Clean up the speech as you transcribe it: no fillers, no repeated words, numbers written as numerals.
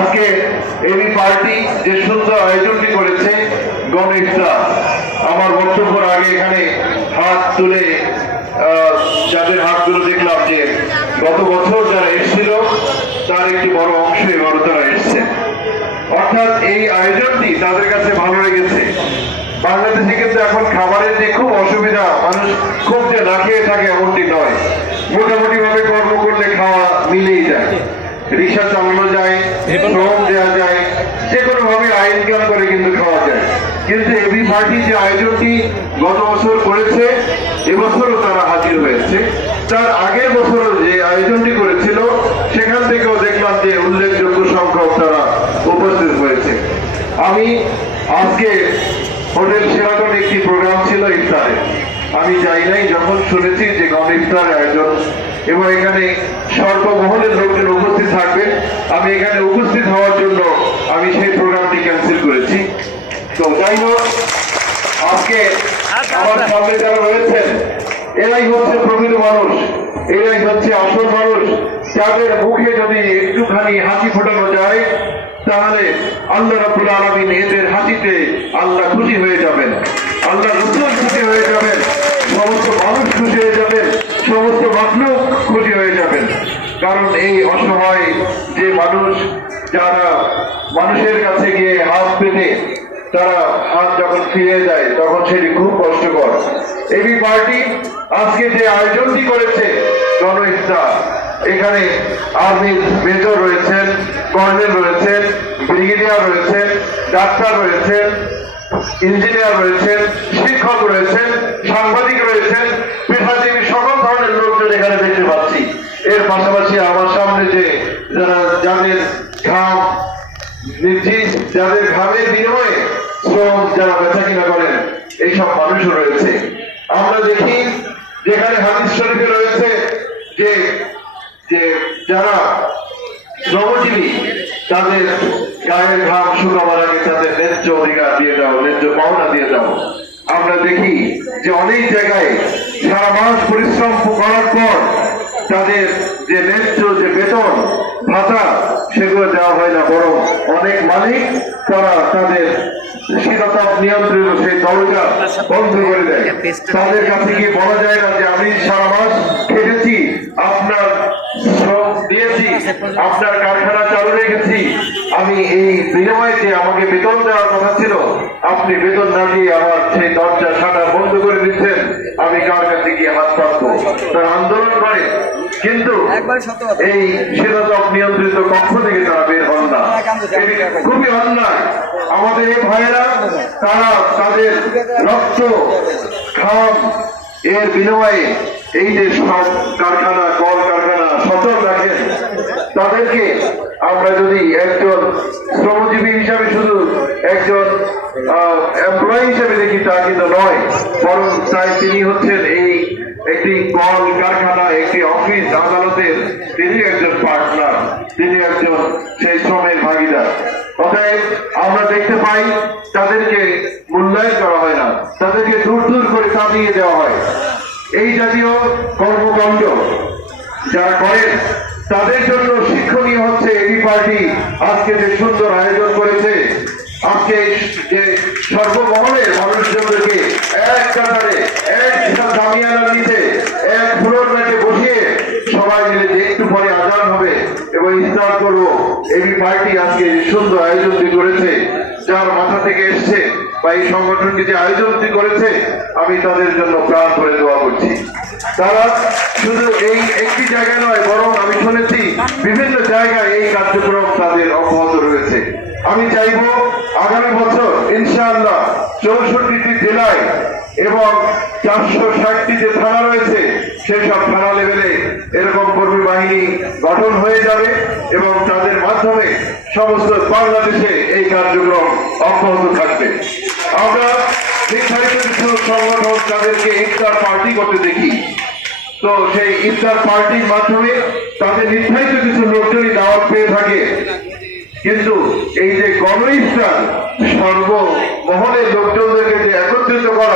আজকে AB party যে সুন্দর আয়োজনটি করেছে গণ ইফতার, আমার বক্তব্যের আগে এখানে হাত তুলে যাদের হাতগুলো দেখলাম যে গত বছর যারা এসেছিল তার একটি বড় অংশ এবার তারা এসছে, অর্থাৎ এই আয়োজনটি তাদের কাছে ভালো লেগেছে। বাংলাদেশে কিন্তু এখন খাবারের যে খুব অসুবিধা, মানুষ খুব যে না খেয়ে থাকে এমনটি নয়, মোটামুটি ভাবে কর্ম করলে খাওয়া মিলেই যায়, রিক্সা চালানো যায়, শ্রম দেওয়া যায়, যে কোনো ভাবে আয় ইনকাম করে কিন্তু খাওয়া যায়। কিন্তু এবি পার্টি যে আয়োজনটি গত বছর করেছে, এবছরও তারা হাজির হয়েছে। তার আগের বছরও যে আয়োজনটি করেছিল সেখান থেকেও দেখলাম যে উল্লেখযোগ্য সংখ্যক তারা উপস্থিত হয়েছে। আমি আজকে হোটেল সেরাটন একটি প্রোগ্রাম ছিল ইফতারে, আমি যাই নাই, যখন শুনেছি যে গণ ইফতার আয়োজন এবং এখানে সর্বমহলের লোকজন উপস্থিত থাকবে, আমি এখানে উপস্থিত হওয়ার জন্য আমি সেই প্রোগ্রামটি ক্যান্সেল করেছি। তো যাই হোক, আজকে আমার সামনে যারা রয়েছেন এরাই হচ্ছে প্রকৃত মানুষ, এরাই হচ্ছে আসল মানুষ, যাদের মুখে যদি একটুখানি হাসি ফোটানো যায় তাহলে আল্লাহ রাব্বুল আলামিন এদের হাসিতে আল্লাহ খুশি হয়ে যাবেন, আল্লাহ রাসূল খুশি হয়ে যাবেন, সমস্ত মানুষ খুশি হয়ে যাবেন, সমস্ত মাখলুক খুশি হয়ে যাবেন। কারণ এই অসহায় যে মানুষ, যারা মানুষের কাছে গিয়ে হাত পেতে তারা হাত যখন ফিরে যায় তখন সেটি খুব কষ্টকর। এবি পার্টি আজকে যে আয়োজনটি করেছে গণ ইফতার, এখানে আর্মির মেজর রয়েছেন, কর্নেল রয়েছেন, ব্রিগেডিয়ার রয়েছেন, ডাক্তার রয়েছেন, ইঞ্জিনিয়ার রয়েছেন, শিক্ষক রয়েছেন, সাংবাদিক রয়েছেন, পেশাজীবী সকল ধরনের লোকজন এখানে দেখতে পাচ্ছি। এর পাশাপাশি আমার সামনে যে যাদের ঘাম নির্জিত, যাদের ঘামের বিনিময়ে শ্রম যারা বেচা কিনা করেন, এইসব মানুষও রয়েছে। আমরা দেখি যেখানে হাদিস শরীফে রয়েছে যে যারা শ্রমজীবী তাদের গায়ের ঘাম শুকাবার আগে তাদের ন্যায্য অধিকার দিয়ে দাও, ন্যায্য পাওনা দিয়ে দাও। আমরা দেখি যে অনেক জায়গায় সারা মাস পরিশ্রম করার পর তাদের যে ন্যায্য যে বেতন ভাতা সেগুলো দেওয়া হয় না, বরং অনেক মালিক তারা তাদের শীততাপ নিয়ন্ত্রিত সেই দরজা বন্ধ করে দেয়। তাদের কাছে গিয়ে বলা যায় না যে আমি সারা মাস খেটেছি, আপনার শ্রম দিয়েছি, আপনার কারখানা চালু রেখেছি, আমি এই বিনিময়ে যে আমাকে বেতন দেওয়ার কথা ছিল আপনি বেতন না দিয়ে আমার সেই দরজা শাটার বন্ধ করে দিচ্ছেন, আমি কার কাছে গিয়ে হাত পাতবো। তারা আন্দোলন করে, কিন্তু এই শীততাপ নিয়ন্ত্রিত কক্ষ থেকে তারা বের হন না, খুবই অন্যায়। আমাদের এই ভাইয়েরা তারা তাদের রক্ত ঘাম এর বিনিময়ে এই যে সব কারখানা কল কারখানা সচল রাখেন, তাদেরকে আমরা যদি একজন শ্রমজীবী হিসাবে শুধু একজন এমপ্লয়ি হিসেবে দেখি তা কিন্তু নয়, বরং তাই তিনি হচ্ছেন এই একটি কল কারখানা, একটি অফিস আদালতের তিনি একজন পার্টনার, তিনি একজন সেই শ্রমের ভাগিদার। অতএব আমরা দেখতে পাই তাদেরকে মূল্যায়ন করা হয় না, তাদেরকে দূর দূর করে কাঁদিয়ে দেওয়া হয়। এই জাতীয় কর্মকাণ্ড যারা করেন তাদের জন্য শিক্ষণীয় হচ্ছে এবি পার্টি আজকে যে সুন্দর আয়োজন করেছে। আজকে যে সর্বমহলের মানুষজনদেরকে এক কাতারে এক দামিয়ানার নিচে এক ফ্লোর ম্যাটে বসিয়ে সবাই মিলে যে একটু পরে আজান হবে এবং ইফতার করবো, এবি পার্টি আজকে সুন্দর আয়োজনটি করেছে। যার মাথা থেকে এসছে বা এই সংগঠনটি যে আয়োজনটি করেছে, আমি তাদের জন্য প্রাণ করে দোয়া করছি। তারা শুধু এই একটি জায়গায় নয়, বরং আমি শুনেছি বিভিন্ন জায়গায় এই কার্যক্রম তাদের অব্যাহত রয়েছে। আমি চাইব আগামী বছর ইনশাআল্লাহ 64টি জেলায় এবং 460টি যে থানা রয়েছে সেসব থানা লেভেলে এরকম কর্মী বাহিনী গঠন হয়ে যাবে এবং তাদের মাধ্যমে সমস্ত বাংলাদেশে এই কার্যক্রম অব্যাহত থাকবে। আমরা নির্ধারিত কিছু সংগঠন তাদেরকে ইফতার পার্টি করতে দেখি, তো সেই ইফতার পার্টির মাধ্যমে তাদের নির্ধারিত কিছু লোকজনই দাওয়াত পেয়ে থাকে, কিন্তু এই যে গণ ইফতার সর্বমহলের লোকজনদেরকে যে একত্রিত করা